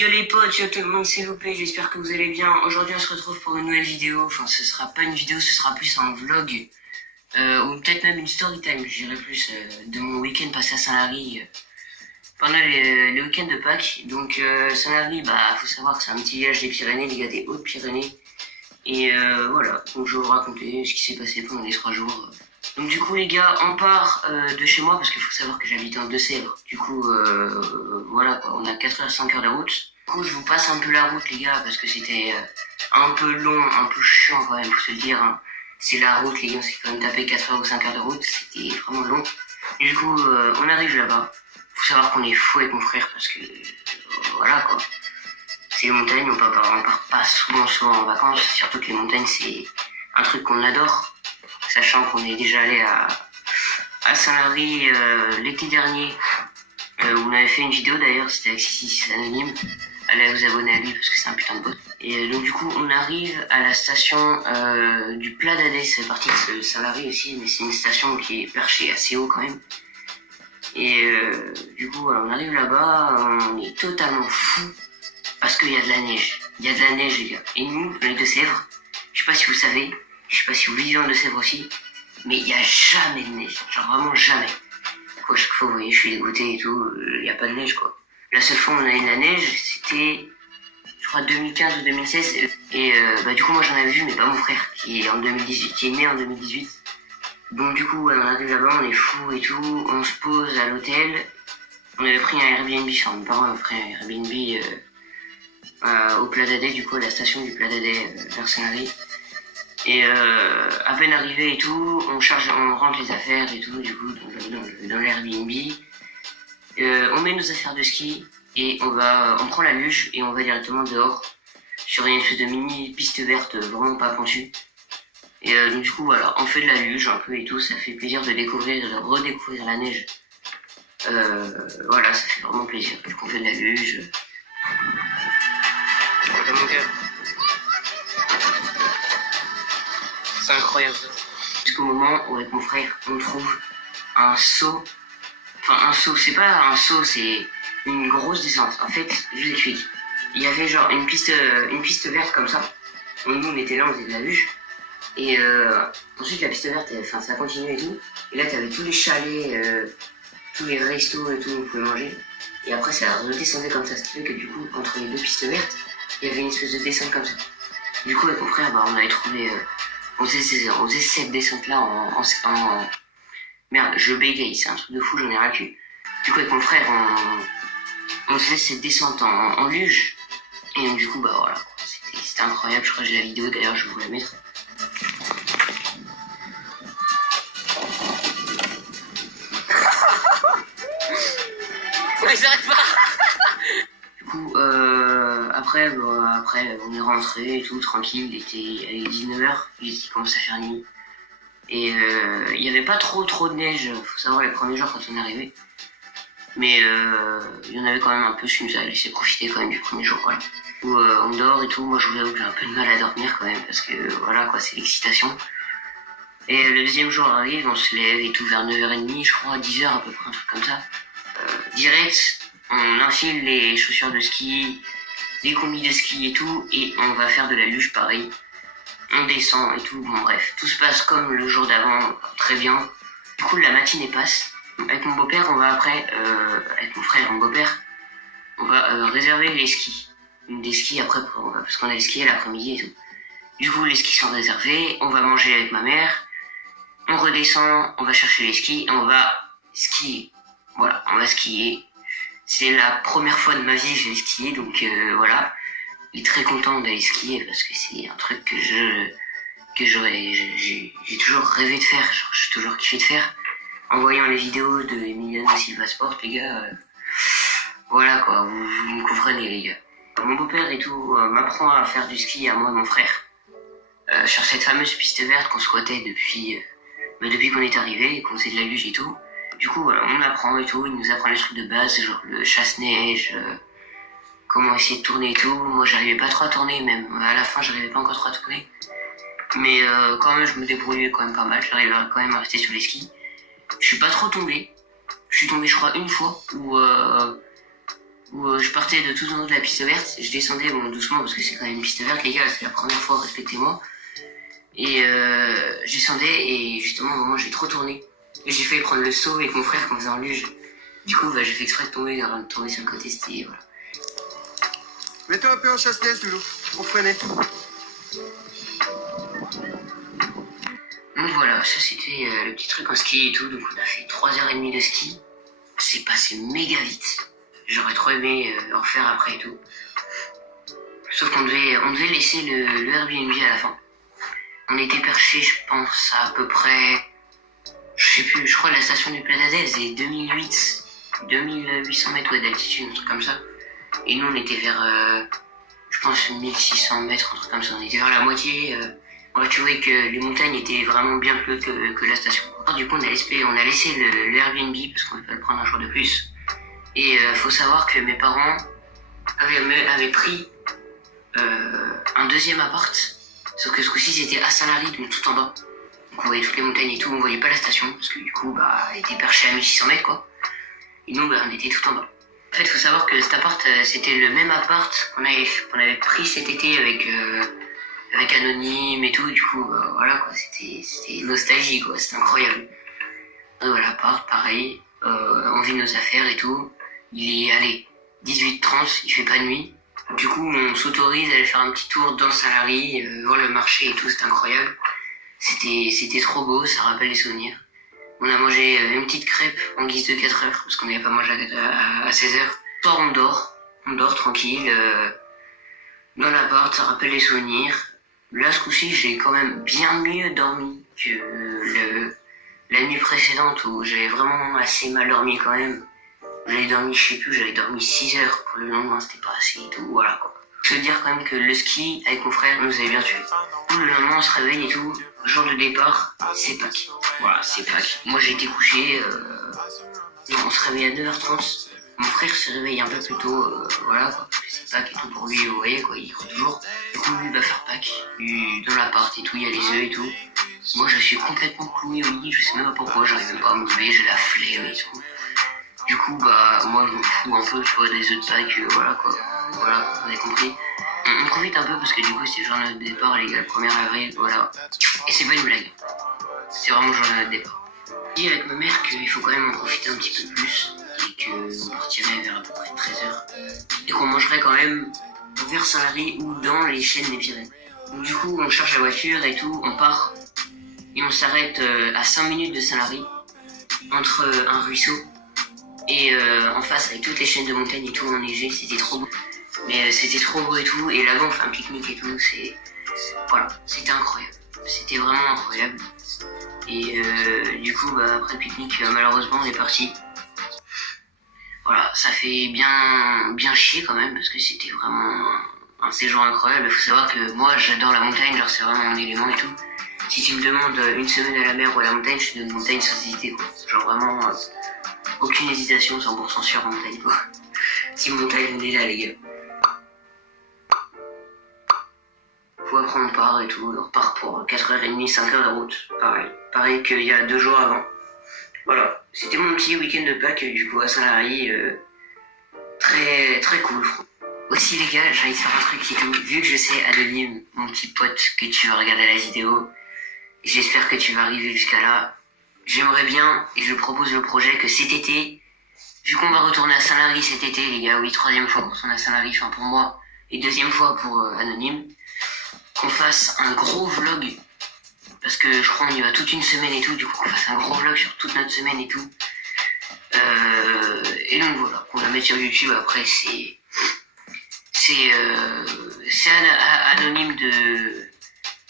Yo les potes, yo tout le monde, c'est loupé, j'espère que vous allez bien. Aujourd'hui on se retrouve pour une nouvelle vidéo, enfin ce sera pas une vidéo, ce sera plus un vlog, ou peut-être même une story time, je dirais plus, de mon week-end passé à Saint-Lary, pendant les week-ends de Pâques. Donc Saint-Lary, bah faut savoir que c'est un petit village des Pyrénées, les gars des Hautes-Pyrénées. Et voilà, donc je vais vous raconter ce qui s'est passé pendant les 3 jours. Donc du coup les gars, on part de chez moi parce qu'il faut savoir que j'habite en Deux-Sèvres. Du coup voilà quoi, on a 4 heures, 5 heures de route. Du coup je vous passe un peu la route les gars parce que c'était un peu long, un peu chiant quand même, faut se le dire. Hein. C'est la route les gars, c'est quand même taper 4 heures ou 5 heures de route, c'était vraiment long. Et du coup on arrive là-bas. Faut savoir qu'on est fou avec mon frère parce que voilà quoi. C'est les montagnes, on part pas souvent en vacances, surtout que les montagnes c'est un truc qu'on adore. Sachant qu'on est déjà allé à Saint-Lary l'été dernier, où on avait fait une vidéo d'ailleurs, c'était avec Sissi Anonyme. Allez vous abonner à lui parce que c'est un putain de bot. Et donc du coup on arrive à la station du Pla d'Adès, c'est parti de Saint-Lary aussi, mais c'est une station qui est perchée assez haut quand même. Et du coup voilà, on arrive là-bas, on est totalement fou parce qu'il y a de la neige. Il y a de la neige les gars. Et nous, on est de Sèvres, je sais pas si vous savez, je sais pas si vous vivez en Deux-Sèvres aussi, mais il y a jamais de neige, genre vraiment jamais. Quoi, chaque fois, vous voyez, je suis dégoûté et tout, il y a pas de neige quoi. La seule fois où on a eu de la neige, c'était, je crois, 2015 ou 2016. Et bah du coup, moi j'en avais vu, mais pas mon frère, qui est en 2018, qui est né en 2018. Donc du coup, ouais, on arrive là-bas, on est fou et tout, on se pose à l'hôtel. On avait pris un Airbnb, enfin mes parents avaient pris un Airbnb au Pla d'Adès, du coup, à la station du Pla d'Adès vers Saint-Lary. Et à peine arrivé et tout, on rentre les affaires et tout, du coup, dans l'Airbnb. On met nos affaires de ski et on prend la luge et on va directement dehors sur une espèce de mini piste verte vraiment pas pentue. Et donc du coup, voilà, on fait de la luge un peu et tout, ça fait plaisir de redécouvrir la neige. Voilà, ça fait vraiment plaisir. Du coup, on fait de la luge. Voilà mon gars. C'est incroyable. Jusqu'au moment où avec mon frère, on trouve un saut. Enfin, un saut, c'est pas un saut, c'est une grosse descente. En fait, je vous explique. Il y avait genre une piste verte comme ça. Donc, nous, on était là, on faisait de la luge. Et ensuite, la piste verte, enfin, ça continuait et tout. Et là, t'avais tous les chalets, tous les restos et tout, où on pouvait manger. Et après, ça redescendait comme ça. Ce qui fait que du coup, entre les deux pistes vertes, il y avait une espèce de descente comme ça. Du coup, avec mon frère, bah, on avait trouvé. On faisait cette descente-là Merde, je bégaye, c'est un truc de fou, j'en ai ras le cul. Du coup, avec mon frère, on faisait cette descente en luge. Et donc, du coup, bah voilà, c'était incroyable. Je crois que j'ai la vidéo, d'ailleurs, je vais vous la mettre. Ouais, j'arrête pas. Du coup, après, on est rentré et tout, tranquille. Il était 19h, il commence à faire nuit. Et il n'y avait pas trop de neige, faut savoir les premiers jours quand on est arrivé. Mais il y en avait quand même un peu, ce qui nous a laissé profiter quand même du premier jour, voilà. Où on dort et tout, moi je vous avoue que j'ai un peu de mal à dormir quand même, parce que voilà quoi, c'est l'excitation. Et le deuxième jour arrive, on se lève et tout vers 9h30, je crois, 10h à peu près, un truc comme ça. Direct, on enfile les chaussures de ski, les combis de ski et tout, et on va faire de la luge pareil. On descend et tout, bon bref, tout se passe comme le jour d'avant, très bien. Du coup la matinée passe. Avec mon beau-père, on va après, avec mon frère et mon beau-père, on va réserver les skis. Des skis après, parce qu'on a les skis l'après-midi et tout. Du coup les skis sont réservés, on va manger avec ma mère, on redescend, on va chercher les skis et on va skier. Voilà, on va skier. C'est la première fois de ma vie que je vais skier, donc voilà. Il est très content d'aller skier parce que c'est un truc que j'ai toujours rêvé de faire, genre j'ai toujours kiffé de faire. En voyant les vidéos de Emiliano Silva Sport, les gars, voilà quoi, vous me comprenez les gars. Mon beau-père et tout m'apprend à faire du ski à moi et mon frère sur cette fameuse piste verte qu'on squattait depuis qu'on est arrivé et qu'on faisait de la luge et tout. Du coup voilà, on apprend et tout, il nous apprend les trucs de base, genre le chasse-neige, comment essayer de tourner et tout. Moi j'arrivais pas trop à tourner, même à la fin j'arrivais pas encore trop à tourner. Mais quand même je me débrouillais quand même pas mal, j'arrivais quand même à rester sur les skis. Je suis pas trop tombé. Je suis tombé je crois une fois où où je partais de tout en haut de la piste verte, je descendais bon, doucement parce que c'est quand même une piste verte les gars, c'est la première fois, respectez-moi. Et je descendais et justement au moment où j'ai trop tourné, j'ai failli prendre le saut avec mon frère qu'on faisait en luge. Du coup j'ai fait exprès de tomber sur le côté, c'était voilà. Mets-toi un peu en chasse-neige, Loulou, pour freiner. Donc voilà, ça c'était le petit truc en ski et tout, donc on a fait 3h30 de ski. C'est passé méga vite. J'aurais trop aimé en faire après et tout. Sauf qu'on devait laisser le Airbnb à la fin. On était perché, je pense, à peu près, je sais plus, je crois la station du Plaza d'Aise est 2800 mètres d'altitude, un truc comme ça. Et nous on était vers, je pense, 1600 mètres, un truc comme ça. On était vers la moitié. Tu vois que les montagnes étaient vraiment bien plus hautes que la station. Du coup on a laissé le Airbnb parce qu'on ne peut pas le prendre un jour de plus. Et faut savoir que mes parents avaient pris un deuxième appart. Sauf que ce coup-ci c'était à Saint-Lary, donc tout en bas. Donc on voyait toutes les montagnes et tout, on voyait pas la station, parce que du coup elle était perchée à 1600 mètres quoi. Et nous on était tout en bas. En fait faut savoir que cet appart c'était le même appart qu'on avait pris cet été avec Anonyme et tout, du coup voilà quoi, c'était nostalgie quoi, c'était incroyable. Et voilà, l'appart pareil, on vit nos affaires et tout. Il est allez 18h30, il fait pas nuit. Du coup, on s'autorise à aller faire un petit tour dans Saint-Lary, voir le marché et tout, c'était incroyable. C'était trop beau, ça rappelle les souvenirs. On a mangé une petite crêpe en guise de 4 heures, parce qu'on n'avait pas mangé à 16h. Soir, on dort tranquille, dans l'appart, ça rappelle les souvenirs. Là, ce coup-ci, j'ai quand même bien mieux dormi que la nuit précédente où j'avais vraiment assez mal dormi quand même. J'avais dormi, je sais plus, j'avais dormi 6 heures pour le lendemain, c'était pas assez et tout, voilà quoi. Je veux dire quand même que le ski avec mon frère nous avait bien tués. Le lendemain on se réveille et tout, jour de départ, c'est Pâques. Voilà, c'est Pâques. Moi j'ai été couché, on se réveille à 9h30. Mon frère se réveille un peu plus tôt, voilà quoi, parce que c'est Pâques et tout pour lui, vous voyez quoi, il croit toujours. Du coup lui il va faire Pâques, dans l'appart et tout, il y a les œufs et tout. Moi je suis complètement cloué au lit, je sais même pas pourquoi, j'arrive même pas à me lever, j'ai la flemme et tout. Du coup, moi, je m'en fous un peu, tu vois, des œufs de Pâques, voilà, quoi. Voilà, vous avez compris. On profite un peu parce que du coup, c'est le jour de notre départ, les gars, le 1er avril, voilà. Et c'est pas une blague. C'est vraiment le jour de notre départ. Je dis avec ma mère qu'il faut quand même en profiter un petit peu plus et qu'on partirait vers à peu près 13h. Et qu'on mangerait quand même vers Saint-Lary ou dans les chaînes des Pyrénées. Donc, du coup, on cherche la voiture et tout, on part. Et on s'arrête à 5 minutes de Saint-Lary, entre un ruisseau. Et en face avec toutes les chaînes de montagnes et tout enneigé, c'était trop beau. Mais c'était trop beau et tout, et là-bas on fait un pique-nique et tout, voilà, c'était incroyable. C'était vraiment incroyable. Et du coup après le pique-nique malheureusement on est parti. Voilà, ça fait bien chier quand même parce que c'était vraiment un séjour incroyable. Il faut savoir que moi j'adore la montagne, genre c'est vraiment mon élément et tout. Si tu me demandes une semaine à la mer ou à la montagne, je te donne montagne sans hésiter quoi. Genre vraiment aucune hésitation, 100% sur montagne quoi. Si montagne on est là les gars. Faut après on part et tout, on repart pour 4h30, 5h de route. Pareil qu'il y a 2 jours avant. Voilà, c'était mon petit week-end de Pâques du coup à Saint-Lary, très très cool. Aussi les gars, j'ai envie de faire un truc et tout, vu que je sais Anonyme, mon petit pote, que tu vas regarder la vidéo, j'espère que tu vas arriver jusqu'à là. J'aimerais bien, et je propose le projet que cet été, vu qu'on va retourner à Saint-Lary cet été les gars, oui 3e fois qu'on retourne à Saint-Lary, enfin pour moi, et 2e fois pour Anonyme, qu'on fasse un gros vlog, parce que je crois qu'on y va toute une semaine et tout, du coup qu'on fasse un gros vlog sur toute notre semaine et tout. Et donc voilà, qu'on va mettre sur YouTube, après c'est Anonyme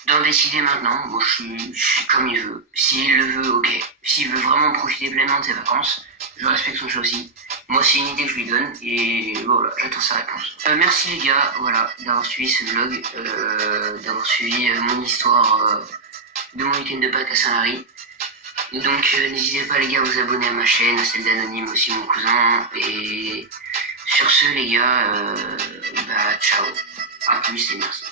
d'en décider maintenant. Moi je suis comme il veut, s'il le veut ok, s'il veut vraiment profiter pleinement de ses vacances, je respecte son choix aussi. Moi c'est une idée que je lui donne et voilà, j'attends sa réponse. Merci les gars, voilà, d'avoir suivi ce vlog, d'avoir suivi mon histoire de mon week-end de Pâques à Saint-Lary. Donc n'hésitez pas les gars à vous abonner à ma chaîne, à celle d'Anonyme aussi mon cousin. Et sur ce les gars, ciao, à plus et merci.